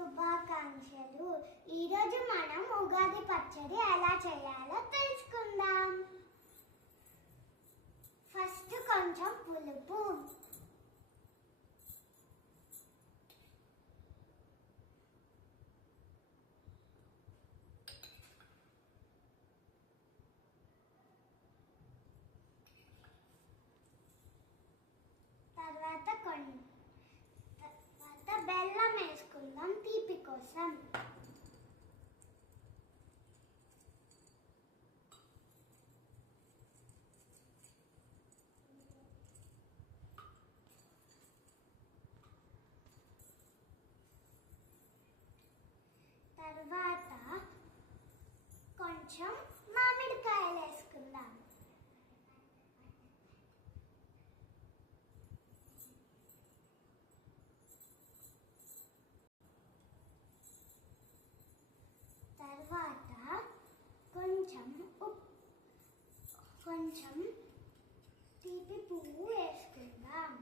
శుభాకాంక్షలు. ఈరోజు మనం ఉగాది పచ్చడి ఎలా చేయాలో తెలుసుకుందాం. ఫస్ట్ కొంచెం పులుపు, తర్వాత బెల్లం వేసుకుందాం తీపి కోసం. తర్వాత కొంచెం మామిడికాయలు వేసుకుందాం. తర్వాత కొంచెం తీపి పువ్వు వేసుకుందాం.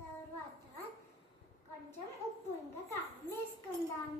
తర్వాత కొంచెం ఉప్పు ఇంకా కారం వేసుకుందాం.